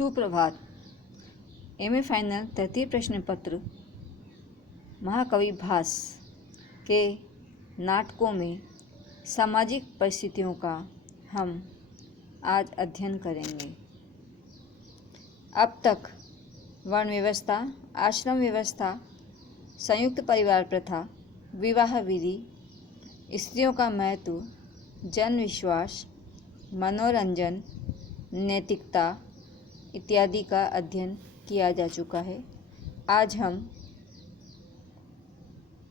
सुप्रभात। MA final तृतीय प्रश्न पत्र महाकवि भास के नाटकों में सामाजिक परिस्थितियों का हम आज अध्ययन करेंगे। अब तक वर्ण व्यवस्था, आश्रम व्यवस्था, संयुक्त परिवार प्रथा, विवाह विधि, स्त्रियों का महत्व, जन विश्वास, मनोरंजन, नैतिकता इत्यादि का अध्ययन किया जा चुका है। आज हम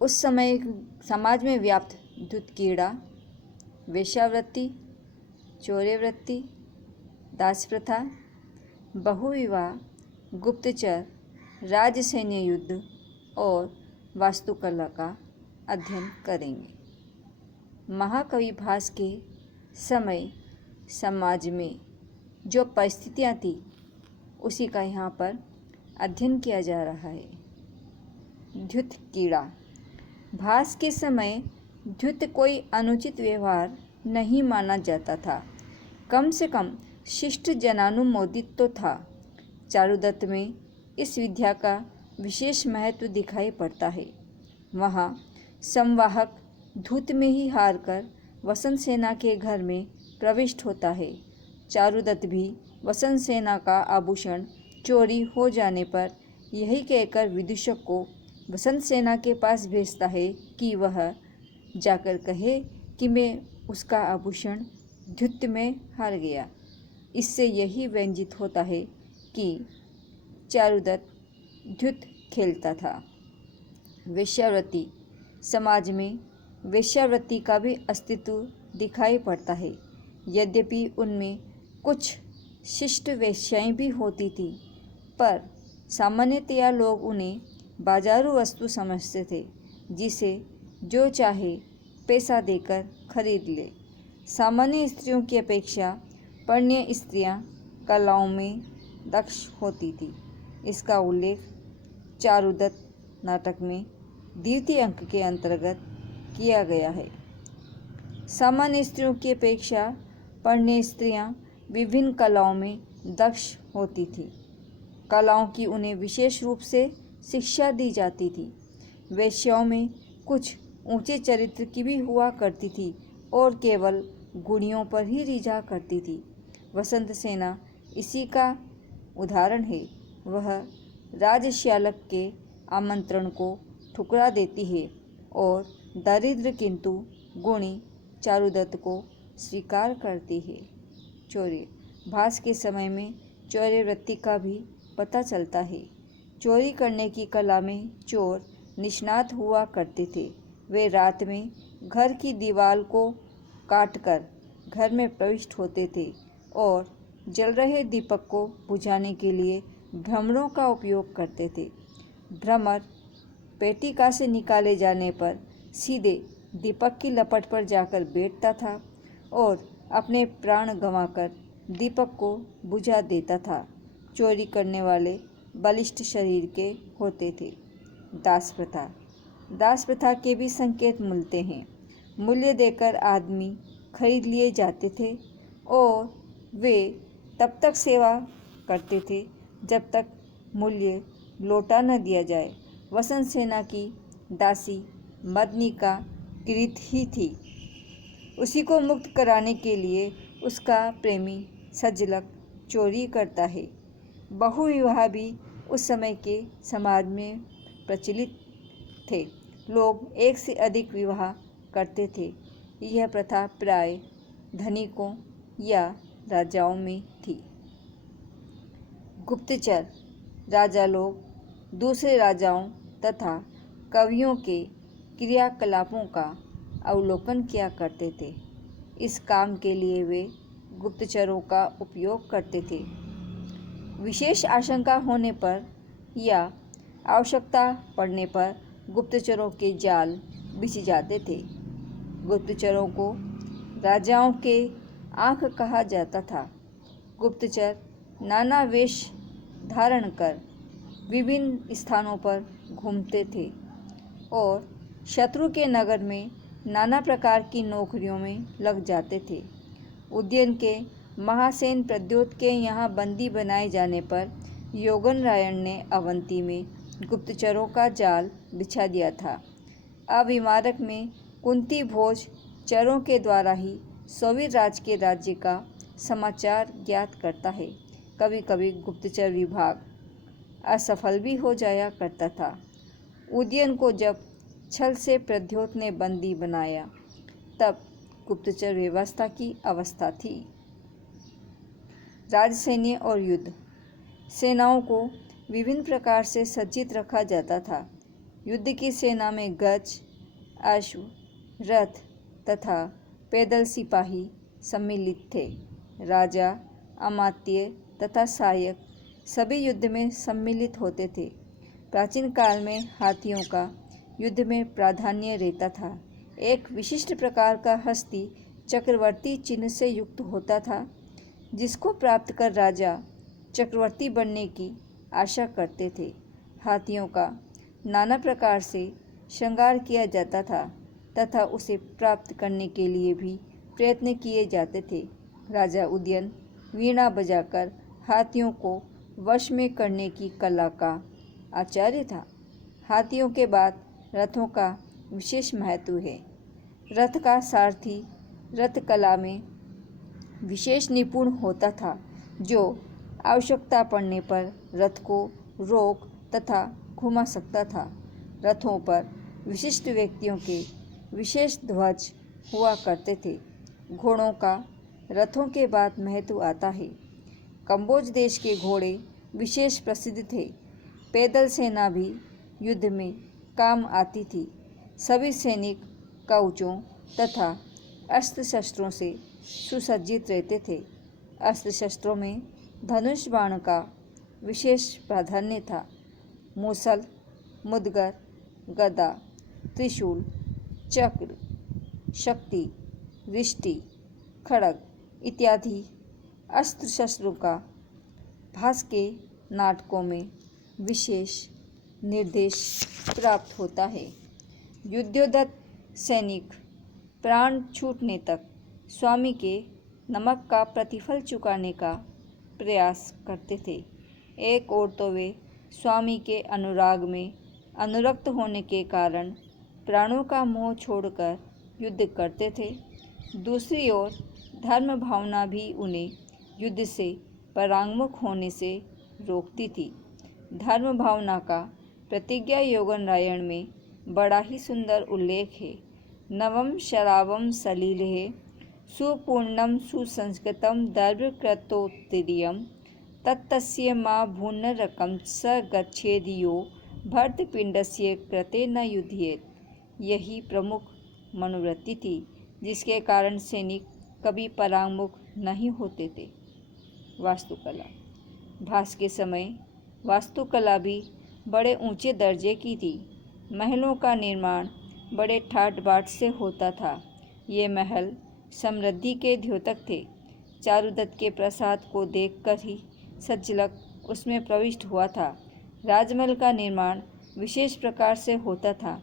उस समय समाज में व्याप्त धूर्तकीड़ा, वेश्यावृत्ति, चौर्यवृत्ति, दास प्रथा, बहुविवाह, गुप्तचर, राजसैन्य युद्ध और वास्तुकला का अध्ययन करेंगे। महाकवि भास के समय समाज में जो परिस्थितियाँ थी उसी का यहाँ पर अध्ययन किया जा रहा है। धूर्तकीड़ा। भास के समय धूर्त कोई अनुचित व्यवहार नहीं माना जाता था, कम से कम शिष्ट जनानुमोदित तो था। चारुदत्त में इस विद्या का विशेष महत्व दिखाई पड़ता है। वहाँ संवाहक धूर्त में ही हार कर वसंत सेना के घर में प्रविष्ट होता है। चारुदत्त भी वसंत सेना का आभूषण चोरी हो जाने पर यही कहकर विदूषक को वसंत सेना के पास भेजता है कि वह जाकर कहे कि मैं उसका आभूषण धूर्त में हार गया। इससे यही व्यंजित होता है कि चारुदत्त धूर्त खेलता था। वेश्यावृत्ति। समाज में वेश्यावृत्ति का भी अस्तित्व दिखाई पड़ता है। यद्यपि उनमें कुछ शिष्ट वेश्याएं भी होती थी, पर सामान्यतया लोग उन्हें बाजारू वस्तु समझते थे, जिसे जो चाहे पैसा देकर खरीद ले। सामान्य स्त्रियों की अपेक्षा परिणीय स्त्रियां कलाओं में दक्ष होती थी। इसका उल्लेख चारुदत्त नाटक में द्वितीय अंक के अंतर्गत किया गया है। सामान्य स्त्रियों की अपेक्षा परिणीय स्त्रियां विभिन्न कलाओं में दक्ष होती थी। कलाओं की उन्हें विशेष रूप से शिक्षा दी जाती थी। वेश्याओं में कुछ ऊंचे चरित्र की भी हुआ करती थी और केवल गुणियों पर ही रिझा करती थी। वसंत सेना इसी का उदाहरण है। वह राजश्यालक के आमंत्रण को ठुकरा देती है और दरिद्र किंतु गुणी चारुदत्त को स्वीकार करती है। चोरी। भास के समय में चौर्यवृत्ति का भी पता चलता है। चोरी करने की कला में चोर निष्णात हुआ करते थे। वे रात में घर की दीवार को काटकर घर में प्रविष्ट होते थे और जल रहे दीपक को बुझाने के लिए भ्रमरों का उपयोग करते थे। भ्रमर पेटिका से निकाले जाने पर सीधे दीपक की लपट पर जाकर बैठता था और अपने प्राण गंवाकर दीपक को बुझा देता था। चोरी करने वाले बलिष्ठ शरीर के होते थे। दास प्रथा। दास प्रथा के भी संकेत मिलते हैं। मूल्य देकर आदमी खरीद लिए जाते थे और वे तब तक सेवा करते थे जब तक मूल्य लौटा न दिया जाए। वसंत सेना की दासी मदनिका कृत ही थी। उसी को मुक्त कराने के लिए उसका प्रेमी सजलक चोरी करता है। बहुविवाह भी उस समय के समाज में प्रचलित थे। लोग एक से अधिक विवाह करते थे। यह प्रथा प्राय धनिकों या राजाओं में थी। गुप्तचर। राजा लोग दूसरे राजाओं तथा कवियों के क्रियाकलापों का अवलोकन किया करते थे। इस काम के लिए वे गुप्तचरों का उपयोग करते थे। विशेष आशंका होने पर या आवश्यकता पड़ने पर गुप्तचरों के जाल बिछ जाते थे। गुप्तचरों को राजाओं के आँख कहा जाता था। गुप्तचर नाना वेश धारण कर विभिन्न स्थानों पर घूमते थे और शत्रु के नगर में नाना प्रकार की नौकरियों में लग जाते थे। उद्यन के महासेन प्रद्योत के यहाँ बंदी बनाए जाने पर योगनरायण ने अवंती में गुप्तचरों का जाल बिछा दिया था। अब इमारत में कुंती भोज चरों के द्वारा ही सौवीर राज के राज्य का समाचार ज्ञात करता है। कभी कभी गुप्तचर विभाग असफल भी हो जाया करता था। उदयन को जब छल से प्रद्योत ने बंदी बनाया तब गुप्तचर व्यवस्था की अवस्था थी। राजसैन्य और युद्ध। सेनाओं को विभिन्न प्रकार से सज्जित रखा जाता था। युद्ध की सेना में गज, अश्व, रथ तथा पैदल सिपाही सम्मिलित थे। राजा, अमात्य तथा सहायक सभी युद्ध में सम्मिलित होते थे। प्राचीन काल में हाथियों का युद्ध में प्राधान्य रहता था। एक विशिष्ट प्रकार का हस्ती चक्रवर्ती चिन्ह से युक्त होता था, जिसको प्राप्त कर राजा चक्रवर्ती बनने की आशा करते थे। हाथियों का नाना प्रकार से श्रृंगार किया जाता था तथा उसे प्राप्त करने के लिए भी प्रयत्न किए जाते थे। राजा उदयन वीणा बजाकर हाथियों को वश में करने की कला का आचार्य था। हाथियों के बाद रथों का विशेष महत्व है। रथ का सारथी रथ कला में विशेष निपुण होता था, जो आवश्यकता पड़ने पर रथ को रोक तथा घुमा सकता था। रथों पर विशिष्ट व्यक्तियों के विशेष ध्वज हुआ करते थे। घोड़ों का रथों के बाद महत्व आता है। कंबोज देश के घोड़े विशेष प्रसिद्ध थे। पैदल सेना भी युद्ध में काम आती थी। सभी सैनिक कवचों तथा अस्त्र शस्त्रों से सुसज्जित रहते थे। अस्त्र शस्त्रों में धनुष बाण का विशेष प्राधान्य था। मूसल, मुदगर, गदा, त्रिशूल, चक्र, शक्ति, रिष्टि, खड्ग इत्यादि अस्त्र शस्त्रों का भास के नाटकों में विशेष निर्देश प्राप्त होता है। युद्धोद्यत सैनिक प्राण छूटने तक स्वामी के नमक का प्रतिफल चुकाने का प्रयास करते थे। एक ओर तो वे स्वामी के अनुराग में अनुरक्त होने के कारण प्राणों का मोह छोड़कर युद्ध करते थे। दूसरी ओर धर्म भावना भी उन्हें युद्ध से परांगमुख होने से रोकती थी। धर्म भावना का प्रतिज्ञा योगनरायण में बड़ा ही सुंदर उल्लेख है। नवम शरावम सलीले सुपूर्णम सुसंस्कृतम दर्भकृतोत्तरीयम तत्तस्य मा भूनरकम स गच्छेदियो भर्तपिंडस्य कृते न युध्येत। यही प्रमुख मनोवृत्ति थी, जिसके कारण सैनिक कभी परांगमुख नहीं होते थे। वास्तुकला। भास के समय वास्तुकला भी बड़े ऊंचे दर्जे की थी। महलों का निर्माण बड़े ठाट बाट से होता था। ये महल समृद्धि के द्योतक थे। चारुदत्त के प्रसाद को देखकर ही सज्जलक उसमें प्रविष्ट हुआ था। राजमहल का निर्माण विशेष प्रकार से होता था।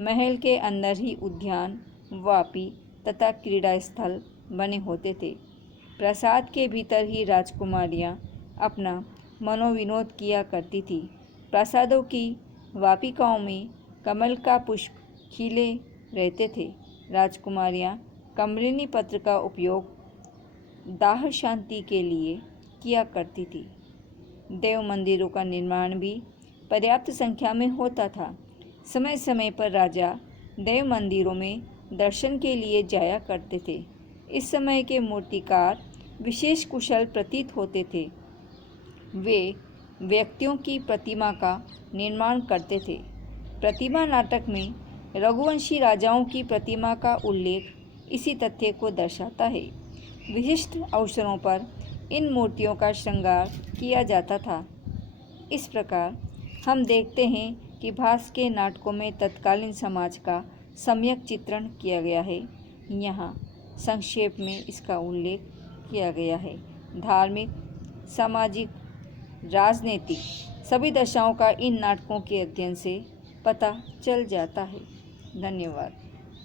महल के अंदर ही उद्यान, वापी तथा क्रीड़ा स्थल बने होते थे। प्रासाद के भीतर ही राजकुमारियां अपना मनोविनोद किया करती थी। प्रासादों की वापिकाओं में कमल का पुष्प खिले रहते थे। राजकुमारियां कमलिनी पत्र का उपयोग दाह शांति के लिए किया करती थी। देव मंदिरों का निर्माण भी पर्याप्त संख्या में होता था। समय समय पर राजा देव मंदिरों में दर्शन के लिए जाया करते थे। इस समय के मूर्तिकार विशेष कुशल प्रतीत होते थे। वे व्यक्तियों की प्रतिमा का निर्माण करते थे। प्रतिमा नाटक में रघुवंशी राजाओं की प्रतिमा का उल्लेख इसी तथ्य को दर्शाता है। विशिष्ट अवसरों पर इन मूर्तियों का श्रृंगार किया जाता था। इस प्रकार हम देखते हैं कि भास के नाटकों में तत्कालीन समाज का सम्यक चित्रण किया गया है। यहाँ संक्षेप में इसका उल्लेख किया गया है। धार्मिक, सामाजिक, राजनीतिक सभी दशाओं का इन नाटकों के अध्ययन से पता चल जाता है। धन्यवाद।